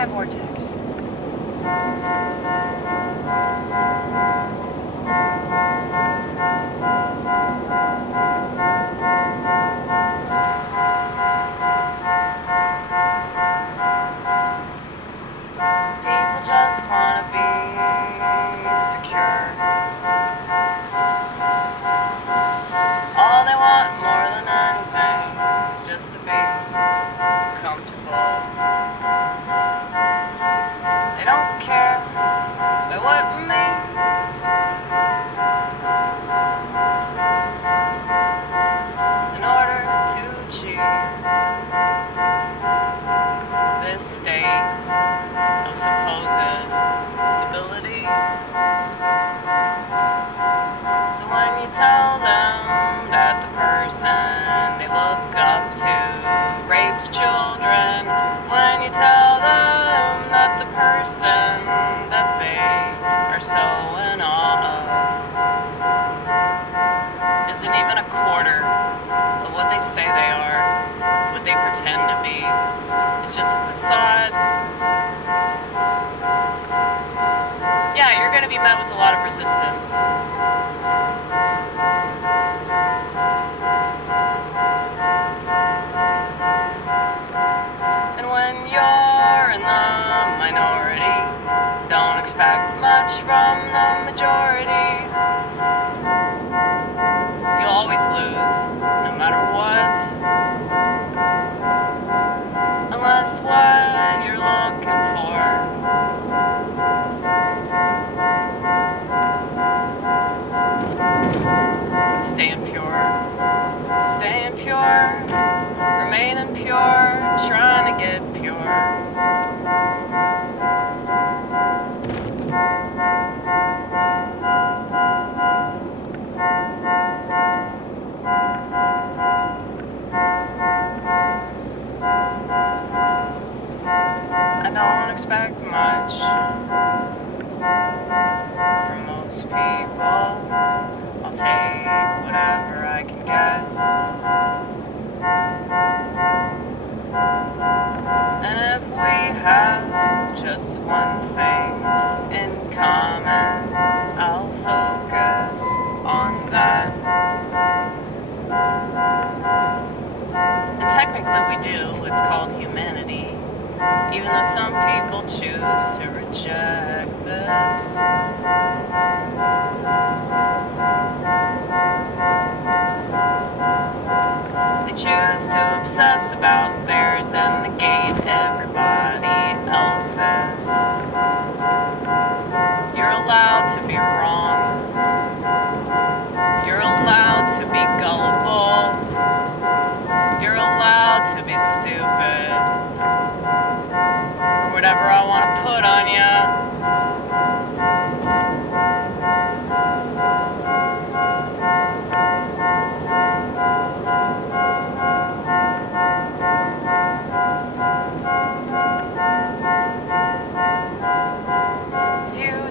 High vortex. People just want to be secure. All they want more than anything is just to be comfortable. They don't care about what it means. In order to achieve this state of supposed stability. So when you tell them that the person they look up to rapes children, when you tell them that the person that they are so in awe of isn't even a quarter of what they say they are, what they pretend to be, it's just a facade. Yeah, you're going to be met with a lot of resistance. And when you're in the minority, don't expect much from the majority. You'll always lose, no matter what. Unless what you're looking for staying pure, remaining pure, trying to get pure. I don't expect much from most people. I'll take whatever I can get. And if we have just one thing in common, I'll focus on that. And technically we do, it's called humanity, even though some people choose to reject this. They choose to obsess about theirs and negate everybody else's. You're allowed to be wrong. You're allowed to be gullible. You're allowed to be stupid. Or whatever I want to put on you.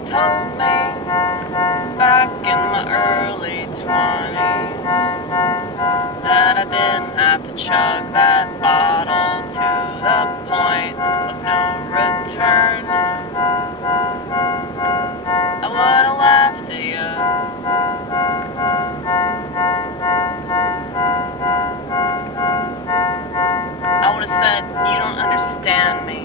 Told me back in my early 20s that I didn't have to chug that bottle to the point of no return, I would have laughed at you. I would have said, you don't understand me.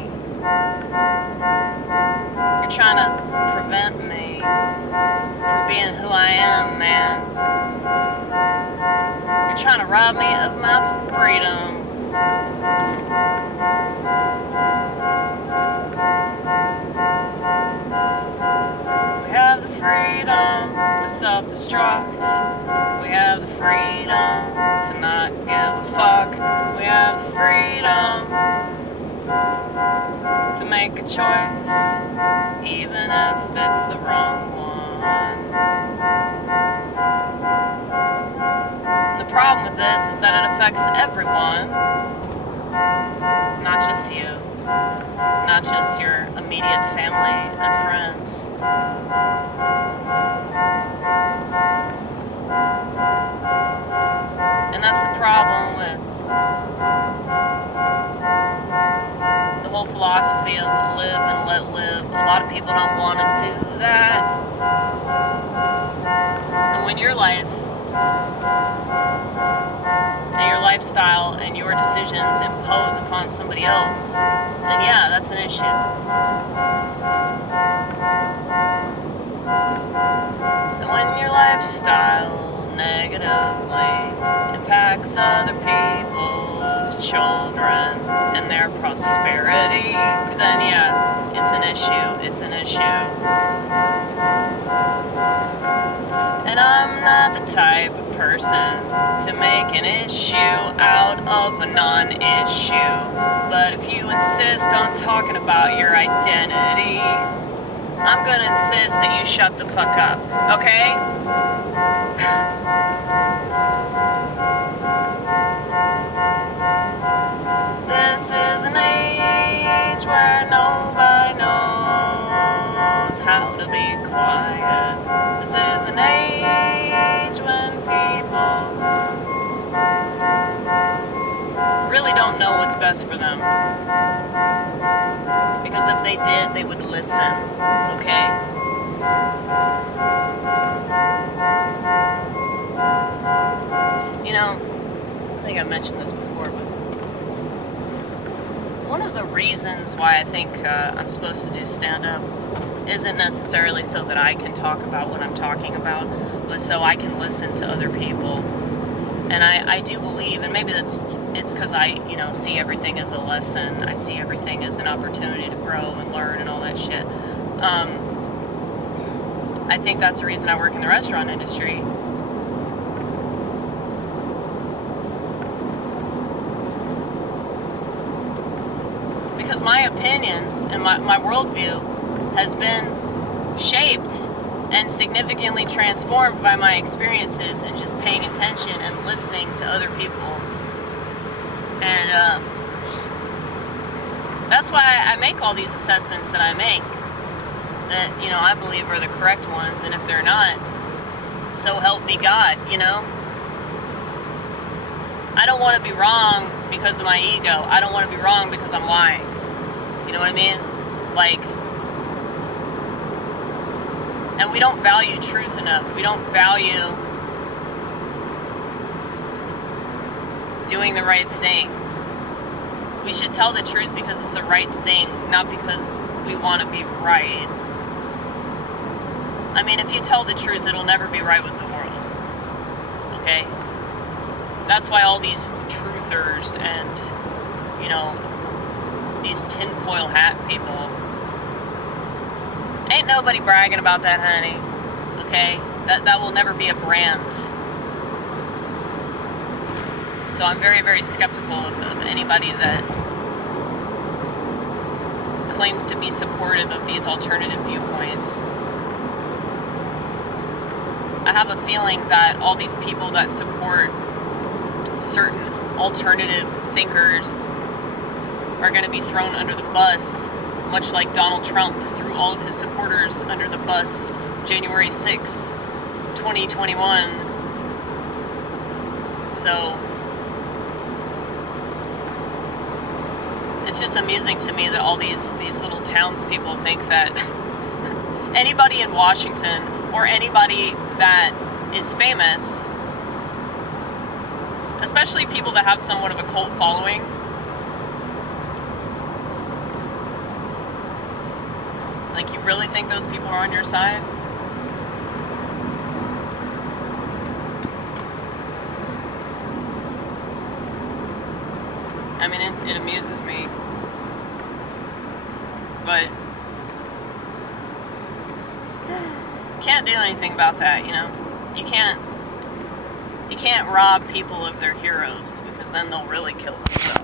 You're trying to prevent me from being who I am, man. You're trying to rob me of my freedom. We have the freedom to self-destruct. We have the freedom to not give a fuck. We have the freedom to make a choice, even if it's the wrong one. The problem with this is that it affects everyone, not just you, not just your immediate family and friends. And that's the problem with the whole philosophy of live and let live. A lot of people don't want to do that. And when your life and your lifestyle and your decisions impose upon somebody else, then yeah, that's an issue. And when your lifestyle negatively impacts other people's children and their prosperity, then yeah, it's an issue. It's an issue. And I'm not the type of person to make an issue out of a non-issue. But if you insist on talking about your identity, I'm gonna insist that you shut the fuck up, okay? This is an age where nobody knows how to be quiet. This is an age when people really don't know what's best for them. Because if they did, they would listen, okay? You know, I think I've mentioned this before, but one of the reasons why I think I'm supposed to do stand-up isn't necessarily so that I can talk about what I'm talking about, but so I can listen to other people. And I do believe, and maybe it's because I, see everything as a lesson. I see everything as an opportunity to grow and learn and all that shit. I think that's the reason I work in the restaurant industry. Because my opinions and my worldview has been shaped and significantly transformed by my experiences and just paying attention and listening to other people. And that's why I make all these assessments that I make that, I believe are the correct ones. And if they're not, so help me God, I don't want to be wrong because of my ego. I don't want to be wrong because I'm lying. You know what I mean? And we don't value truth enough. We don't value doing the right thing. We should tell the truth because it's the right thing, not because we want to be right. I mean, if you tell the truth, it'll never be right with the world. Okay? That's why all these truthers and, these tinfoil hat people, ain't nobody bragging about that, honey. Okay? That will never be a brand. So I'm very, very skeptical of anybody that claims to be supportive of these alternative viewpoints. I have a feeling that all these people that support certain alternative thinkers are going to be thrown under the bus, much like Donald Trump threw all of his supporters under the bus January 6th, 2021. So it's just amusing to me that all these little townspeople think that anybody in Washington or anybody that is famous, especially people that have somewhat of a cult following, like, you really think those people are on your side? I mean, it amuses me, but can't do anything about that, You can't rob people of their heroes, because then they'll really kill themselves.